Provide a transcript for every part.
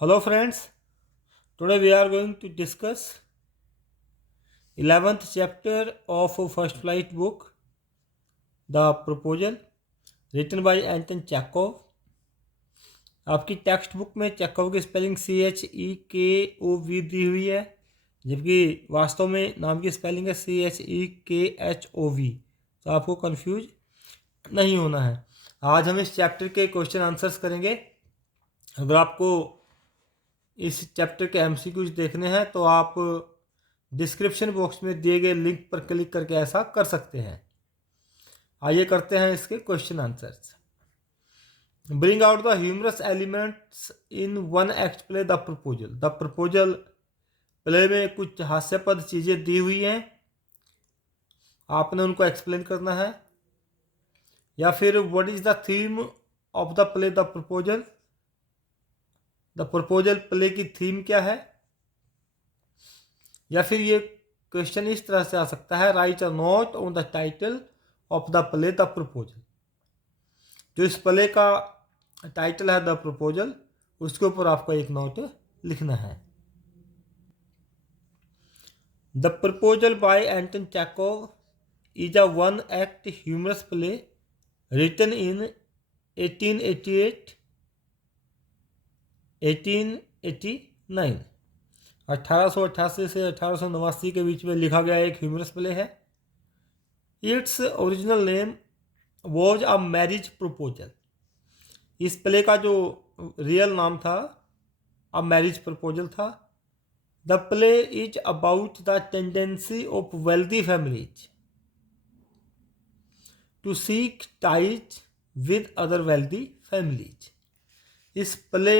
Hello friends, today we are going to discuss 11th chapter of First Flight book, The Proposal, written by Anton Chekhov. आपकी text book में Chekhov की spelling CHEKOV दी हुई है, जबकि वास्तव में नाम की स्पेलिंग है CHEKHOV। तो आपको कंफ्यूज नहीं होना है। आज हम इस चैप्टर के क्वेश्चन आंसर्स करेंगे। अगर आपको इस चैप्टर के MCQs देखने हैं तो आप डिस्क्रिप्शन बॉक्स में दिए गए लिंक पर क्लिक करके ऐसा कर सकते हैं। आइए करते हैं इसके question answers. Bring out the humorous elements in one act play the proposal. The proposal play में कुछ हास्यास्पद चीज़ें दी हुई हैं, आपने उनको एक्सप्लेन करना है। या फिर what is the theme of the play the proposal. The proposal play की थीम क्या है। या फिर ये क्वेश्चन इस तरह से आ सकता है, right a note on the title of the play the proposal. जो इस प्ले का टाइटल है द प्रपोजल, उसके ऊपर आपको एक नोट लिखना है। The proposal by Anton Chekhov is a one act humorous play written in 1889। 1888 से 1889 के बीच में लिखा गया एक ह्यूमरस प्ले है। Its original name was a marriage proposal. इस प्ले का जो रियल नाम था अ मैरिज प्रपोजल था। The play is about the tendency of wealthy families to seek ties with other wealthy families. इस प्ले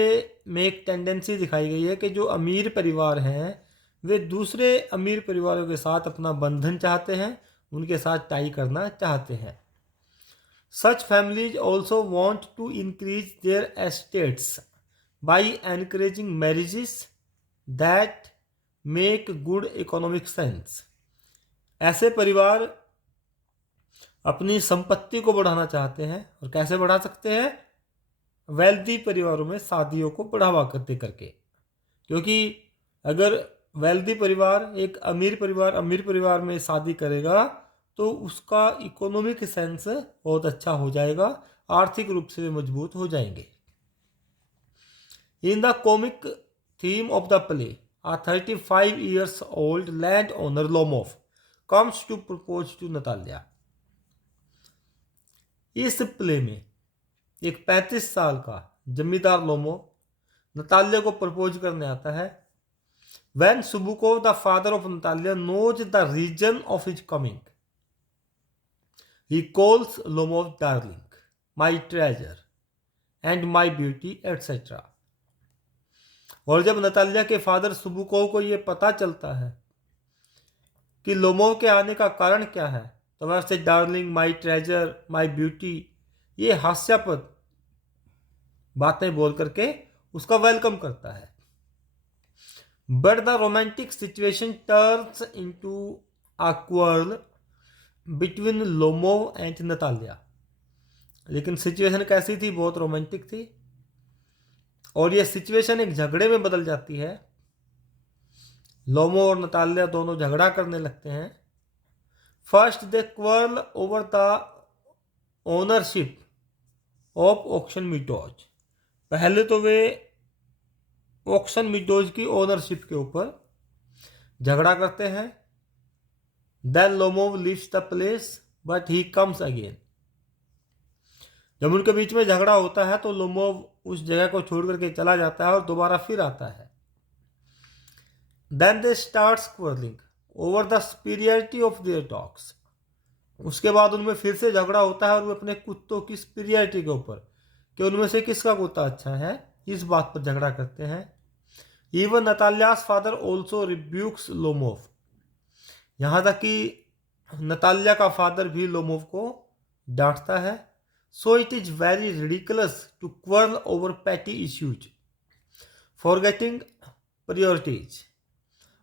में एक टेंडेंसी दिखाई गई है कि जो अमीर परिवार हैं वे दूसरे अमीर परिवारों के साथ अपना बंधन चाहते हैं, उनके साथ टाई करना चाहते हैं। Such families also want to increase their estates by encouraging marriages that make good economic sense. ऐसे परिवार अपनी संपत्ति को बढ़ाना चाहते हैं, और कैसे बढ़ा सकते हैं? वेल्दी परिवारों में शादियों को बढ़ावा करते करके। क्योंकि अगर वेल्दी परिवार एक अमीर परिवार में शादी करेगा तो उसका इकोनॉमिक सेंस बहुत अच्छा हो जाएगा, आर्थिक रूप से वे मजबूत हो जाएंगे। In the comic theme of the play, a 35 years old landowner Lomov comes to propose to Natalia. इस प्ले में एक 35 साल का जमींदार लोमोव नताल्या को प्रपोज करने आता है। When Subukov, the father of Natalia, knows the reason of his coming, he calls Lomov darling, my treasure, and my beauty, etc. और जब नताल्या के फादर सुबुकोव को यह पता चलता है कि लोमोव के आने का कारण क्या है, तो वह उसे darling, my treasure, my beauty, ये हास्यास्पद बातें बोल करके उसका वेलकम करता है। But the romantic situation turns into a quarrel between Lomov and Natalya. लेकिन सिचुएशन कैसी थी? बहुत रोमांटिक थी, और यह सिचुएशन एक झगड़े में बदल जाती है। लोमोव और नताल्या दोनों झगड़ा करने लगते हैं। First they quarrel over the ownership of Oxen Meadows. पहले तो वे ऑक्शन मीडोज की ओनरशिप के ऊपर झगड़ा करते हैं। Then Lomov leaves the place but he comes again. जब उनके बीच में झगड़ा होता है तो लोमोव उस जगह को छोड़ करके चला जाता है और दोबारा फिर आता है। Then they starts quarrelling over the superiority of their dogs. उसके बाद उनमें फिर से झगड़ा होता है और वे अपने कुत्तों की सुपीरियरिटी के ऊपर, कि उनमें से किसका कुत्ता अच्छा है, इस बात पर झगड़ा करते हैं। Even Natalya's father also rebukes Lomov. यहाँ तक कि नताल्या का फादर भी लोमोव को डांटता है। So it is very ridiculous to quarrel over petty issues, forgetting priorities.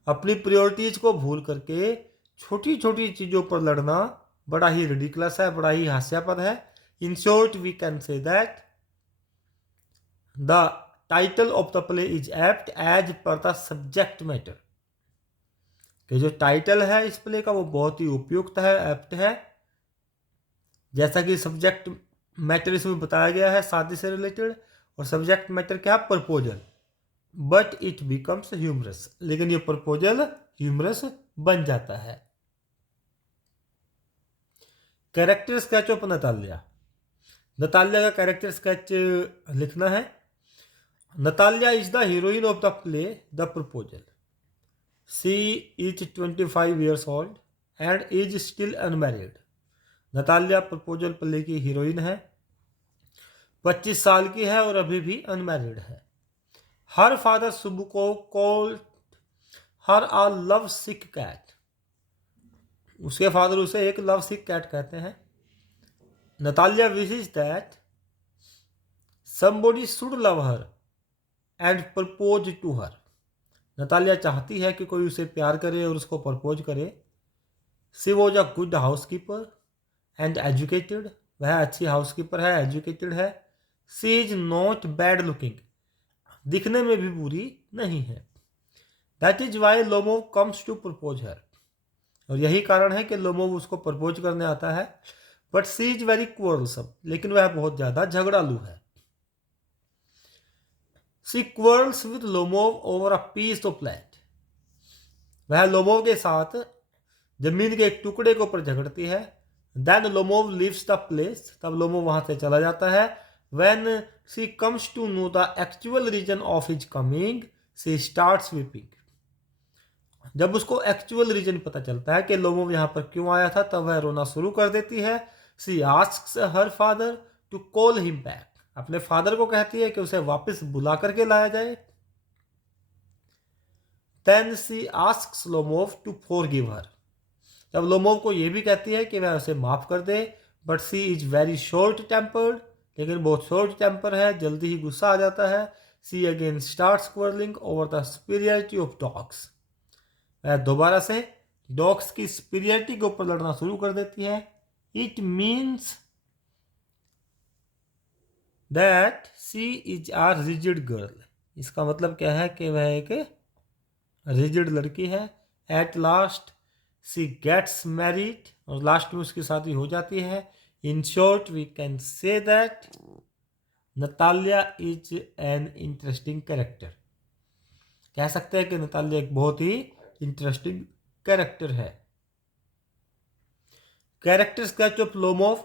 अपनी प्रायोरिटीज को भूल करके छोटी छोटी चीज़ों पर लड़ना बड़ा ही रिडिकुलस है, बड़ा ही हास्यास्पद है। In short we can say that the title of the play is apt as per the subject matter, कि जो टाइटल है इस प्ले का वो बहुत ही उपयुक्त है, एप्ट है, जैसा कि सब्जेक्ट मैटर इसमें बताया गया है शादी से रिलेटेड, और सब्जेक्ट मैटर क्या है, proposal, but it becomes humorous, लेकिन ये प्रपोजल ह्यूमरस बन जाता है। Character sketch of Natalia, Natalia का कैरेक्टर स्केच लिखना है। Natalia is the heroine of the play the proposal. She is 25 years old and is still unmarried. Natalia proposal play की heroine है, 25 साल की है और अभी भी अनमैरिड है। हर फादर सुबुको कॉल्ड हर आ लव सिक कैट, उसके फादर उसे एक लव सिक कैट कहते हैं। Natalia wishes that somebody should love her and propose to her। Natalia चाहती है कि कोई उसे प्यार करे और उसको प्रपोज करे। She was a good housekeeper and educated, वह अच्छी हाउस कीपर है, एजुकेटेड है। She is not bad looking, दिखने में भी बुरी नहीं है। That is why Lomov comes to propose her, और यही कारण है कि लोमोव उसको प्रपोज करने आता है। But she is very quarrelsome, लेकिन वह बहुत ज़्यादा झगड़ालू है। She quarrels with Lomov over a piece of land, वह लोमोव के साथ जमीन के एक टुकड़े के ऊपर झगड़ती है। Then Lomov leaves the place, तब लोमोव वहां से चला जाता है। When she comes to know the actual reason of his coming she starts weeping, जब उसको एक्चुअल रीजन पता चलता है कि लोमोव यहाँ पर क्यों आया था, तब वह रोना शुरू कर देती है। She asks her father to call him back, अपने फादर को कहती है कि उसे वापस बुला करके लाया जाए। Then she asks Lomov to forgive her, तब लोमोव को यह भी कहती है कि वह उसे माफ कर दे। But she is very short tempered, लेकिन बहुत शॉर्ट टेम्पर है, जल्दी ही गुस्सा आ जाता है। She again starts quarrelling over the superiority of dogs, वह दोबारा से डॉग्स की सुपीरियरिटी के ऊपर लड़ना शुरू कर देती है। It means that she is a rigid girl, इसका मतलब क्या है कि वह एक रिजिड लड़की है। At last she gets married, और लास्ट में उसकी शादी हो जाती है। In short we can say that Natalia is an interesting character, कह सकते हैं कि नतालिया एक बहुत ही इंटरेस्टिंग कैरेक्टर है। Character sketch of Lomov,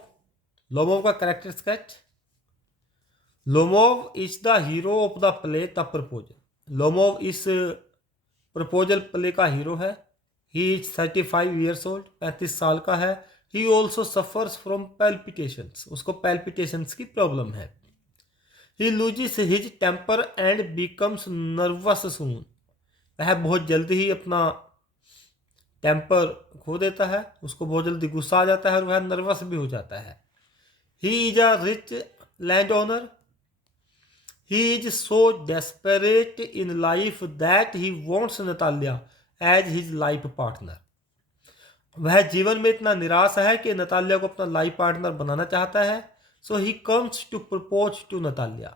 Lomov का character sketch. Lomov is the hero of the play the proposal, Lomov इस प्रपोजल प्ले का हीरो है। ही इज 35 years old, 35 साल का है। He also suffers from palpitations, उसको palpitations की प्रॉब्लम है। He loses his temper and becomes nervous soon, वह बहुत जल्दी ही अपना टेम्पर खो देता है, उसको बहुत जल्दी गुस्सा आ जाता है और वह नर्वस भी हो जाता है। He is a rich land owner, he is so desperate in life that he wants Natalia as his life partner, वह जीवन में इतना निराश है कि नतालिया को अपना लाइफ पार्टनर बनाना चाहता है। So he comes to propose to Natalia,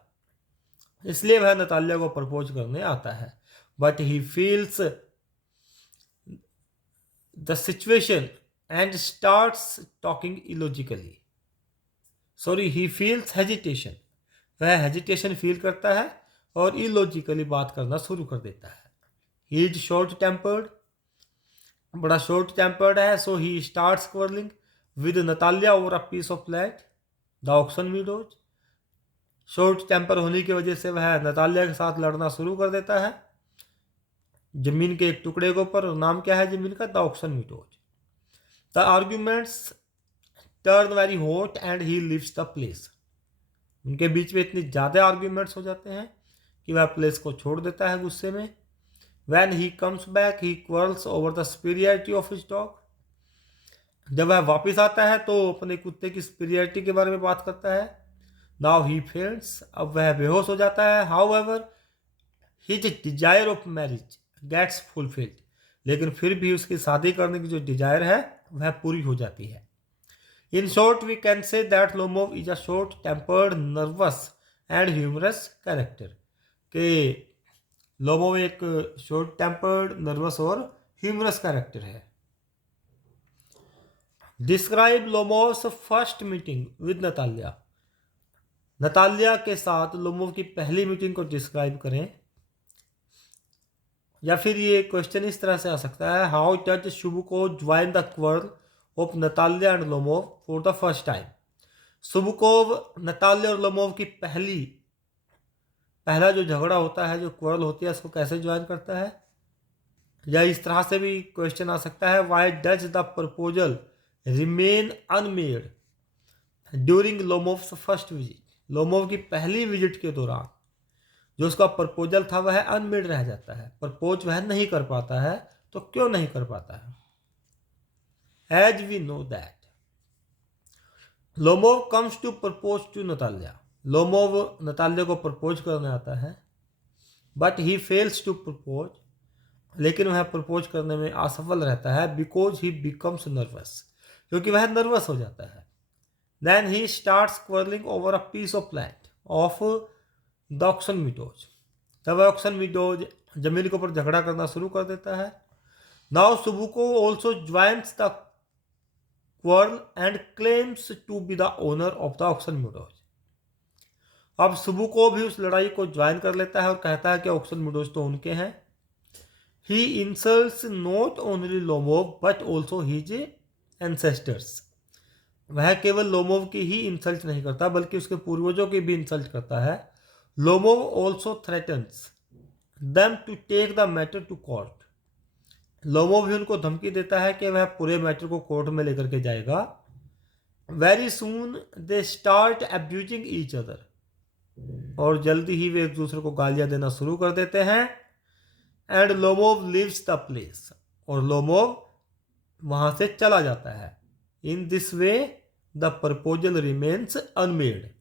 इसलिए वह नतालिया को प्रपोज करने आता है। But he feels the situation and starts talking illogically, sorry he feels hesitation, वह हेजिटेशन फील करता है और इलॉजिकली बात करना शुरू कर देता है। ही इज शॉर्ट टेम्पर्ड, बड़ा शॉर्ट टेम्पर्ड है। So he starts quarrelling with Natalia over a piece of land the Oxen Meadows, short temper होने की वजह से वह नतालिया के साथ लड़ना शुरू कर देता है जमीन के एक टुकड़े के ऊपर। नाम क्या है जमीन का? The Oxen Meadows. The arguments turn very hot and he leaves the place, उनके बीच में इतनी ज़्यादा आर्ग्यूमेंट्स हो जाते हैं कि वह प्लेस को छोड़ देता है गुस्से में। When he comes back, he quarrels over the superiority of his dog, जब वह वापस आता है तो अपने कुत्ते की सुपीरियरिटी के बारे में बात करता है। Now he faints, अब वह बेहोश हो जाता है। However, his desire of marriage gets fulfilled, लेकिन फिर भी उसकी शादी करने की जो डिजायर है वह पूरी हो जाती है। In short, we can say that Lomov is a short-tempered, nervous and humorous character. कि लोमोव एक शॉर्ट टेम्पर्ड, नर्वस और ह्यूमरस कैरेक्टर है। Describe Lomov's first meeting with Natalia. Natalia के साथ लोमोव की पहली मीटिंग को डिस्क्राइब करें। या फिर ये क्वेश्चन इस तरह से आ सकता है, how does Chubukov join the quarrel of Natalia and Lomov for the first time. Chubukov Natalia और लोमोव की पहला जो झगड़ा होता है, जो क्वर्ल होती है, उसको कैसे ज्वाइन करता है। या इस तरह से भी क्वेश्चन आ सकता है, why does the proposal remain unmade during Lomov's first visit. Lomov की पहली विजिट के दौरान जो उसका प्रपोजल था वह अनमेड रह जाता है, प्रपोज वह नहीं कर पाता है। तो क्यों नहीं कर पाता है? As we know that Lomov comes to propose to Natalia. Lomov Natalia को प्रपोज करने आता है, but he fails to propose, लेकिन वह प्रपोज करने में असफल रहता है, बिकॉज ही बिकम्स नर्वस, क्योंकि वह नर्वस हो जाता है। Then he starts quarrelling over a piece of land of the Oxen Meadows. तब ऑक्सन मीडोज जमीन के ऊपर झगड़ा करना शुरू कर देता है। Now Chubukov also joins the quarrel and claims to be the owner of the Oxen Meadows. अब शुबुको भी उस लड़ाई को ज्वाइन कर लेता है और कहता है कि ऑक्सन मीडोज तो उनके हैं। He insults not only Lomov but also his ancestors. वह केवल लोमोव की ही इंसल्ट नहीं करता बल्कि उसके पूर्वजों की भी इंसल्ट करता है। Lomov also threatens them to take the matter to court. Lomov भी उनको धमकी देता है कि वह पूरे मैटर को कोर्ट में लेकर के जाएगा। वेरी सून दे स्टार्ट अब्यूजिंग ईच अदर। और जल्दी ही वे एक दूसरे को गालियां देना शुरू कर देते हैं। And Lomov leaves the place. और लोमोव वहां से चला जाता है। इन this way the proposal remains Unmade.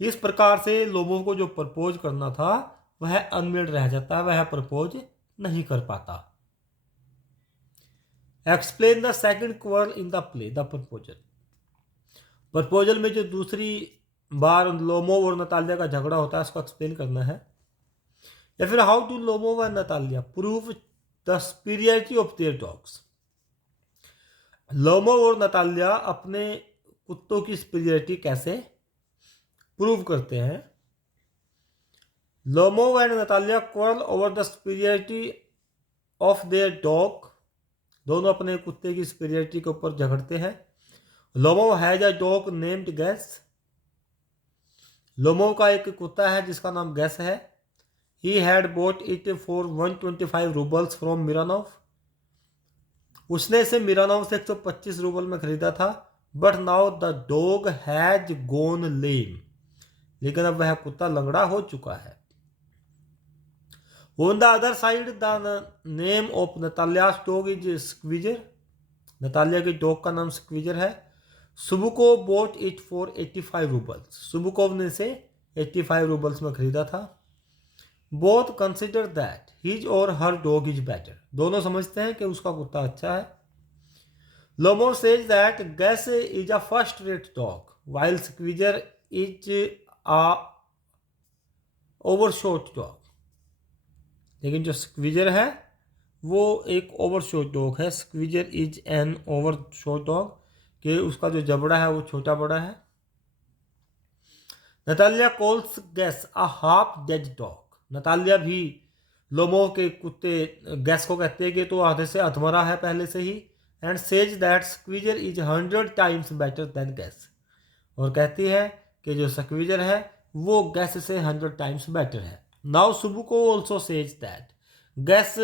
इस प्रकार से लोमोव को जो प्रपोज करना था वह अनमेड रह जाता है, वह प्रपोज नहीं कर पाता। Explain the second quarrel in the play the proposal. Proposal में जो दूसरी बार लोमोव और नतालिया का झगड़ा होता है उसको एक्सप्लेन करना है। या फिर how do Lomov and Natalia prove the superiority of their dogs. Lomov और नतालिया अपने कुत्तों की सुपीरियरिटी कैसे प्रूव करते हैं। Lomov and Natalia quarrel over the superiority of their dog. दोनों अपने कुत्ते की सुपीरियरिटी के ऊपर झगड़ते हैं। Lomov has a dog named Guess. Lomov का एक कुत्ता है जिसका नाम गैस है। He had bought it for 125 roubles from Mironov. उसने इसे मिरानोव से 125 रूबल में खरीदा था। But now the dog has gone lame. लेकिन अब वह कुत्ता लंगड़ा हो चुका है। On the other side the name of Natalia's dog is Squeezer. Natalia की डॉग का नाम स्क्वीजर है। Chubukov bought it for 85 roubles. Chubukov ने इसे 85 रूबल्स में खरीदा था। बोथ कंसिडर दैट हिज और हर डॉग इज बेटर। दोनों समझते हैं कि उसका कुत्ता अच्छा है। Lomov says that gas is a first rate dog while squeezer is a overshot dog. लेकिन जो स्क्वीजर है वो एक ओवरशॉट डॉग है। Squeezer is an overshot dog, कि उसका जो जबड़ा है वो छोटा बड़ा है। Natalia calls gas a half dead dog. Natalia भी लोमोव के कुत्ते गैस को कहते हैं कि तो आधे से अधमरा है पहले से ही। And says that Squeezer is 100 times better than Guess. और कहती है कि जो स्क्वीजर है वो गैस से 100 टाइम्स बेटर है। Now Chubukov also says that Guess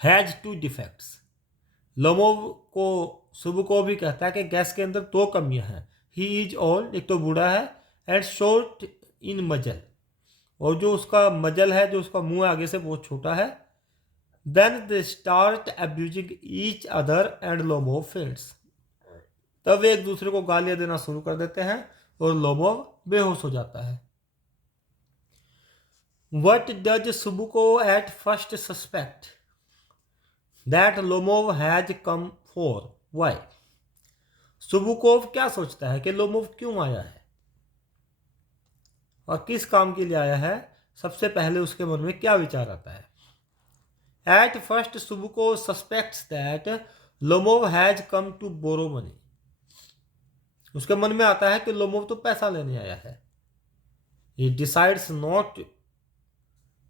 has 2 defects. Lomov को शुबुको भी कहता है कि गैस के अंदर 2 कमियां हैं। ही इज ओल्ड, एक तो बूढ़ा है, एंड शॉर्ट इन मजल, और जो उसका मजल है, जो उसका मुंह आगे से बहुत छोटा है। Then they start abusing each other and Lomov faints. तब वे एक दूसरे को गालियां देना शुरू कर देते हैं और लोमोव बेहोश हो जाता है। What does Chubukov at first suspect that Lomov has come for why. Chubukov क्या सोचता है कि लोमोव क्यों आया है। और किस काम के लिए आया है, सबसे पहले उसके मन में क्या विचार आता है। At first Chubukov suspects that Lomov has come to borrow money. उसके मन में आता है कि लोमोव तो पैसा लेने आया है। He decides not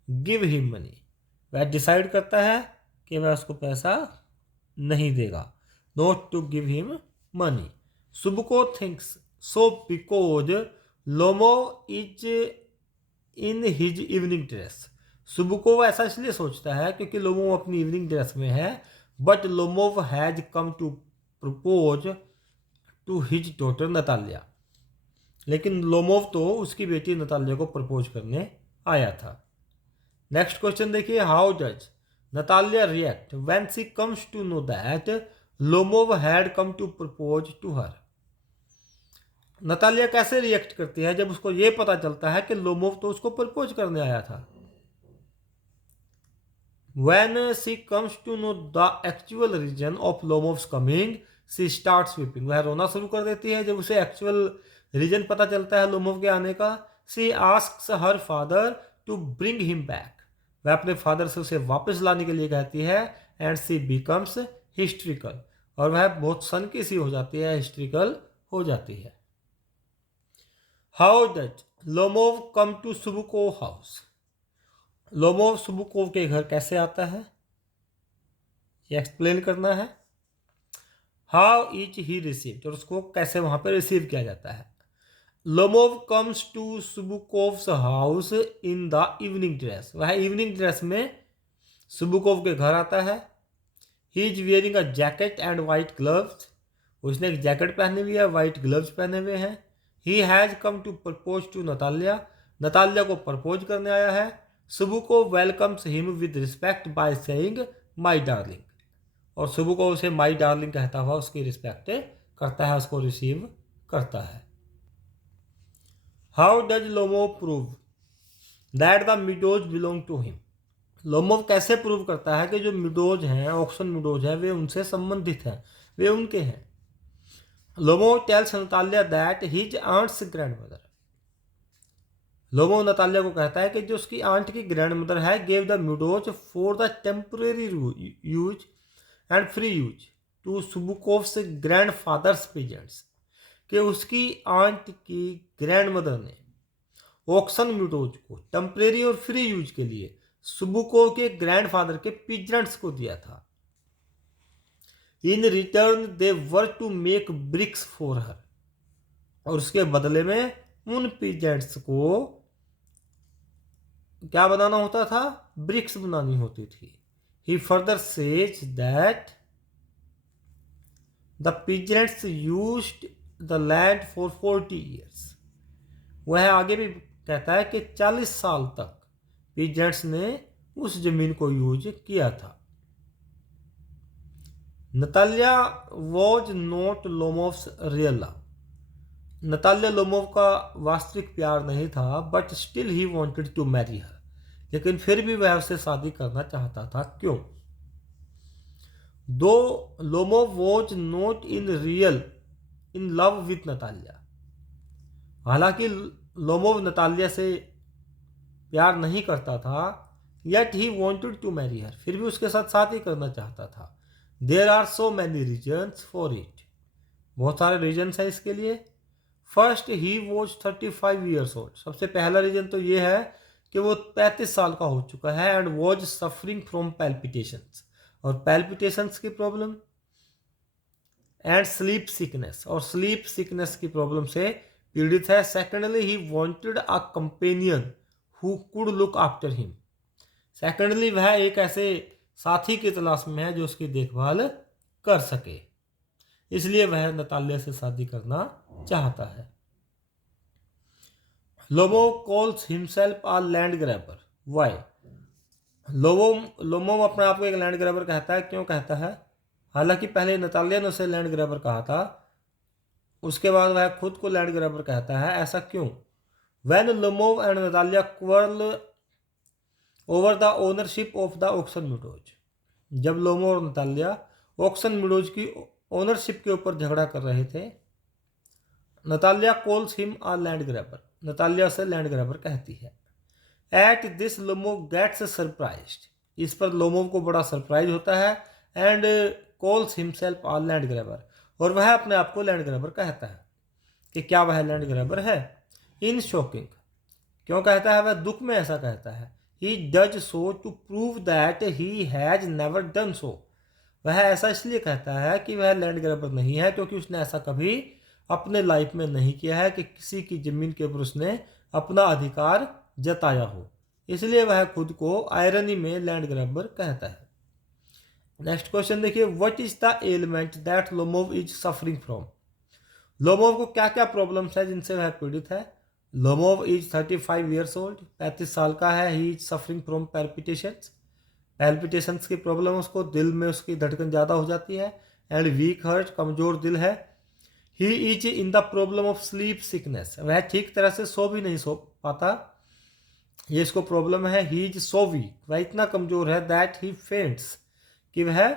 give him money. वह डिसाइड करता है कि वह उसको पैसा नहीं देगा। Not to give him money. Chubukov thinks so because Lomov is in his evening dress. Chubukov ऐसा इसलिए सोचता है क्योंकि लोमो अपनी इवनिंग ड्रेस में है। But Lomov has come to propose to his daughter Natalia. लेकिन लोमोव तो उसकी बेटी नतालिया को प्रपोज करने आया था। नेक्स्ट क्वेश्चन देखिए, how does Natalia react when she comes to know that Lomov had come to propose to her. Natalia कैसे रिएक्ट करती है जब उसको यह पता चलता है कि लोमोव तो उसको प्रपोज करने आया था। When she comes to know the actual reason of Lomov's coming, she starts weeping. वह रोना शुरू कर देती है जब उसे एक्चुअल रीजन पता चलता है लोमोव के आने का। She asks her father to bring him back. वह अपने फादर से उसे वापस लाने के लिए कहती है। And she becomes hysterical. और वह बहुत सनकी सी हो जाती है, हिस्ट्रिकल हो जाती है। How does Lomov come to Subuko house? Lomov Chubukov के घर कैसे आता है, ये एक्सप्लेन करना है। हाउ इज ही रिसीव्ड, और उसको कैसे वहां पर रिसीव किया जाता है। Lomov comes to Chubukov's house in the evening dress. वह इवनिंग ड्रेस में सुबुकोव के घर आता है। He is wearing a jacket and white gloves. उसने एक जैकेट पहनी हुई है, वाइट ग्लव्स पहने हुए हैं। He has come to propose to Natalia. Natalia को प्रपोज करने आया है। Chubukov welcomes him with respect by saying my darling. और सुबुको उसे माई डार्लिंग कहता हुआ उसकी रिस्पेक्ट करता है, उसको रिसीव करता है। How does Lomov prove that the meadows belong to him. Lomov कैसे प्रूव करता है कि जो मिडोज हैं, ऑक्सन मिडोज है, वे उनसे संबंधित हैं, वे उनके हैं। Lomov tells Natalia that his aunt's grandmother. Lomov Natalia को कहता है कि जो उसकी आंट की ग्रैंड मदर है, gave the meadows for the temporary use and free use to Chubukov's grandfather's peasants. कि उसकी आंट की ग्रैंड मदर ने ऑक्सन मिडोज को टेम्परेरी और फ्री यूज के लिए सुबुकोव के ग्रैंड फादर के पीजेंट्स को दिया था। In return they were to make bricks for her. और उसके बदले में उन पीजेंट्स को क्या बनाना होता था, ब्रिक्स बनानी होती थी। He further says that the peasants used the land for 40 years. वह आगे भी कहता है कि 40 साल तक पीजेंट्स ने उस जमीन को यूज किया था। Natalia was not Lomov's real love. Natalia Lomov का वास्तविक प्यार नहीं था, but still he wanted to marry her. लेकिन फिर भी वह उससे शादी करना चाहता था। क्यों? Though Lomov was not in real in love with Natalia. हालांकि लोमोव नतालिया से प्यार नहीं करता था, yet he wanted to marry her. फिर भी उसके साथ शादी करना चाहता था। There are so many reasons for it. बहुत सारे रीजन्स हैं इसके लिए। First, he was 35 years old. सबसे पहला रीजन तो ये है कि वो 35 साल का हो चुका है। And was suffering from palpitations, और पैल्पिटेशंस की प्रॉब्लम, एंड स्लीप सिकनेस, और स्लीप सिकनेस की प्रॉब्लम से पीड़ित है। Secondly, he wanted a companion who could look after him. Secondly, वह एक ऐसे साथी की तलाश में है जो उसकी देखभाल कर सके, इसलिए वह नतालिया से शादी करना चाहता है। Lomov calls himself a land grabber. Y? Lomov अपने आप को एक लैंड ग्रैबर कहता है। क्यों कहता है? हालांकि पहले नतालिया ने उसे लैंड ग्रैबर कहा था, उसके बाद वह खुद को लैंड ग्रैबर कहता है। ऐसा क्यों? When Lomov and Natalia quarrel over the ownership of the Oxen Meadows. जब लोमो और नतालिया ऑक्सन मिडोज की ओनरशिप के ऊपर झगड़ा कर रहे थे, Natalia calls him a land grabber. Natalia उसे लैंड ग्रैबर कहती है। At this Lomov gets surprised, इस पर लोमोव को बड़ा सरप्राइज होता है। And calls himself a land grabber, और वह अपने आप को लैंड ग्रैबर कहता है कि क्या वह लैंड ग्रैबर है। इन शॉकिंग, क्यों कहता है, वह दुख में ऐसा कहता है। He does so to prove that he has never done so, वह ऐसा इसलिए कहता है कि वह लैंड ग्रैबर नहीं है क्योंकि उसने ऐसा कभी अपने लाइफ में नहीं किया है कि किसी की ज़मीन के ऊपर उसने अपना अधिकार जताया हो, इसलिए वह खुद को आयरनी में लैंड ग्रैबर कहता है। नेक्स्ट क्वेश्चन देखिए, what is the element that Lomov is suffering from. Lomov को क्या क्या प्रॉब्लम्स है जिनसे वह पीड़ित है। लोमोव इज 35 ईयर्स ओल्ड, 35 साल का है। He is suffering from palpitations, palpitations की प्रॉब्लम, उसको दिल में उसकी धड़कन ज़्यादा हो जाती है। एंड वीक हार्ट, कमज़ोर दिल है। He is in the problem of sleep sickness, वह ठीक तरह से सो भी नहीं सो पाता, ये इसको प्रॉब्लम है। ही इज सो वीक, वह इतना कमज़ोर है। दैट ही फेंट्स, कि वह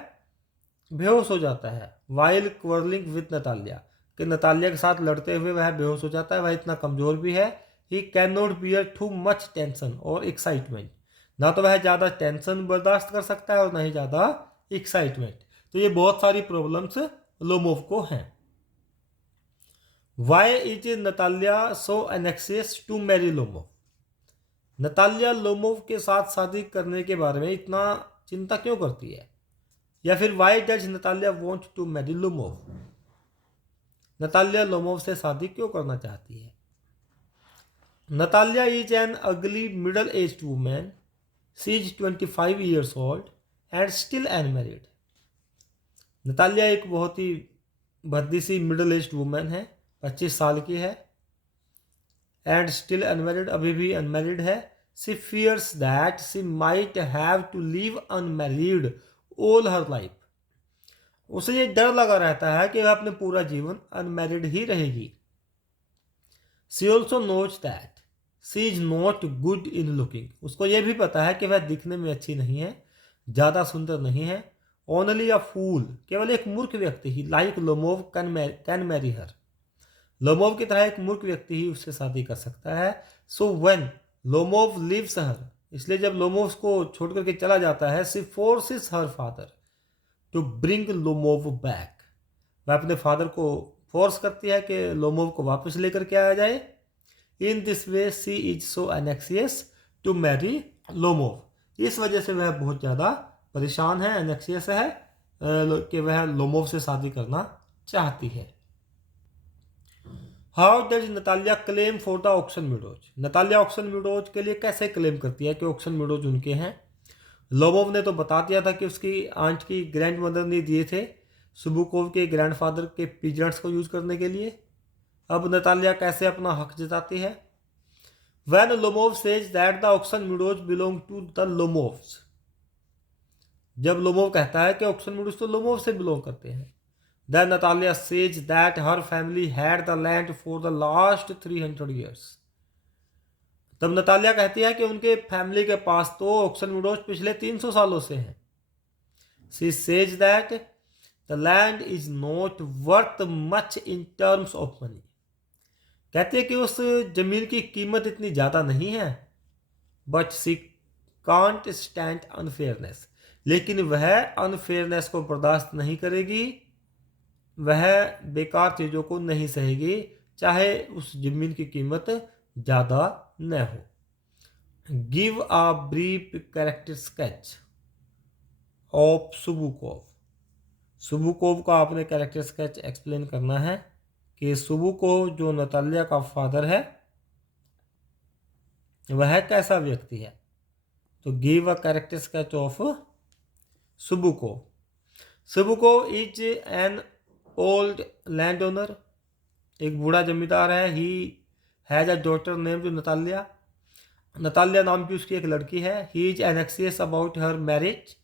बेहोश हो जाता है। वाइल क्वर्लिंग विद नतालिया, कि नतालिया के साथ लड़ते हुए वह बेहोश हो जाता है, वह इतना कमज़ोर भी है। He can not bear too much tension और एक्साइटमेंट, ना तो वह ज़्यादा टेंशन बर्दाश्त कर सकता है और ना ही ज़्यादा एक्साइटमेंट। तो ये बहुत सारी प्रॉब्लम्स लोमोव को हैं। Why is Natalia so anxious to marry Lomov, Natalia Lomov के साथ शादी करने के बारे में इतना चिंता क्यों करती है। या फिर why does Natalia want to marry Lomov, Natalia Lomov से शादी क्यों करना चाहती है। Natalia is an ugly middle aged women, she is 25 years old and still unmarried. Natalia एक बहुत ही भद्दी सी मिडल एज्ड वुमेन है, 25 साल की है। एंड स्टिल अनमैरिड, अभी भी अनमैरिड है। She fears that she might have to live unmarried all her life, उसे ये डर लगा रहता है कि वह अपने पूरा जीवन अनमैरिड ही रहेगी। She also knows that she is not good in looking, उसको ये भी पता है कि वह दिखने में अच्छी नहीं है, ज़्यादा सुंदर नहीं है। ओनली अ फूल, केवल एक मूर्ख व्यक्ति ही, like Lomov can marry her, Lomov की तरह एक मूर्ख व्यक्ति ही उससे शादी कर सकता है। So when Lomov leaves her, इसलिए जब लोमोव उसको छोड़ करके चला जाता है, she forces her father to bring Lomov back, वह अपने फादर को फोर्स करती है कि लोमोव को वापस लेकर के आया जाए। In this way she is so anxious to marry Lomov, इस वजह से वह बहुत ज़्यादा परेशान है, एनेक्सियस है कि वह लोमोव से शादी करना चाहती है। How does Natalia claim for the Oxen Meadows, Natalia Oxen Meadows के लिए कैसे क्लेम करती है कि ऑक्सन मीडोज उनके हैं। लोमोव ने तो बता दिया था कि उसकी आंट की ग्रैंड मदर ने दिए थे सुबुकोव के ग्रैंडफादर के पिजन्स को यूज करने के लिए। अब नतालिया कैसे अपना हक जताती है। When Lomov says that the Oxen Meadows belong to the Lomovs, जब लोमोव कहता है कि ऑक्सन मीडोज तो लोमोव से बिलोंग करते हैं। Then Natalia says that her family had the land for the last 300 years. तब नतालिया कहती है कि उनके फैमिली के पास तो ऑक्सन मीडोज पिछले 300 सालों से हैं। She says that the land is not worth much in terms of money. कहती है कि उस जमीन की कीमत इतनी ज़्यादा नहीं है। But she can't stand unfairness. लेकिन वह अनफेयरनेस को बर्दाश्त नहीं करेगी, वह बेकार चीज़ों को नहीं सहेगी, चाहे उस जमीन की कीमत ज़्यादा न हो। Give a brief character sketch of Chubukov, Chubukov का आपने कैरेक्टर स्केच एक्सप्लेन करना है कि सुबुकोव जो नतालिया का फादर है वह कैसा व्यक्ति है। तो give a character sketch of Chubukov. Chubukov is an old landowner, एक बूढ़ा जमींदार है। He has a daughter named Natalia, Natalia नाम की उसकी एक लड़की है। He is anxious about her marriage,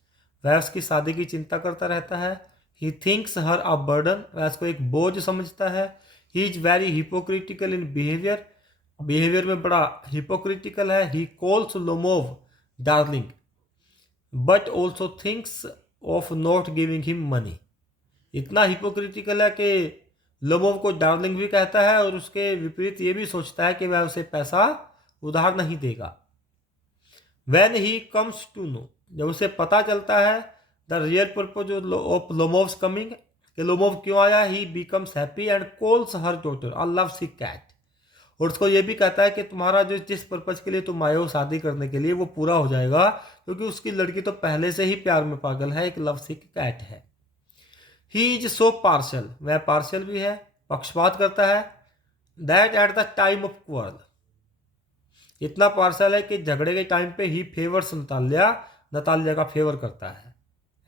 वह उसकी शादी की चिंता करता रहता है। He thinks her a burden, वह उसको एक बोझ समझता है। He is very hypocritical in behaviour, behaviour में बड़ा हिपोक्रिटिकल है। He calls Lomov darling but also thinks of not giving him money, इतना हिपोक्रिटिकल है कि लोमोव को डार्लिंग भी कहता है और उसके विपरीत ये भी सोचता है कि वह उसे पैसा उधार नहीं देगा। When he comes to know, जब उसे पता चलता है the real purpose of Lomov's coming, कि लोमोव क्यों आया, he becomes happy and calls her daughter a lovesick cat. और उसको ये भी कहता है कि तुम्हारा जो जिस पर्पज के लिए तुम आए हो शादी करने के लिए वो पूरा हो जाएगा, क्योंकि उसकी लड़की तो पहले से ही प्यार में पागल है, एक लवसी कैट है। ही इज सो पार्शल, वह पार्शल भी है, पक्षपात करता है, that at the time of quarrel, इतना पार्शल है कि झगड़े के टाइम पे ही फेवर्स नतालिया का फेवर करता है,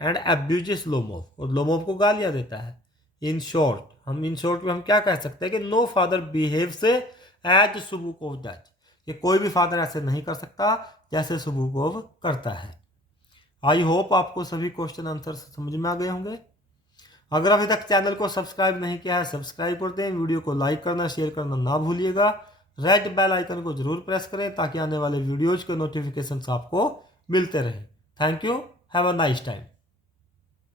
एंड एब्यूजेस लोमोव, और लोमोव को गालियां देता है। इन शॉर्ट में हम क्या कह सकते हैं कि नो फादर बिहेव से एज सुबुकोव डज, कि कोई भी फादर ऐसे नहीं कर सकता जैसे सुबुकोव करता है। आई होप आपको सभी क्वेश्चन आंसर समझ में आ गए होंगे। अगर अभी तक चैनल को सब्सक्राइब नहीं किया है सब्सक्राइब कर दें, वीडियो को लाइक करना शेयर करना ना भूलिएगा, रेड बेल आइकन को जरूर प्रेस करें ताकि आने वाले वीडियोज के नोटिफिकेशन आपको मिलते रहें। Thank you, have a nice time.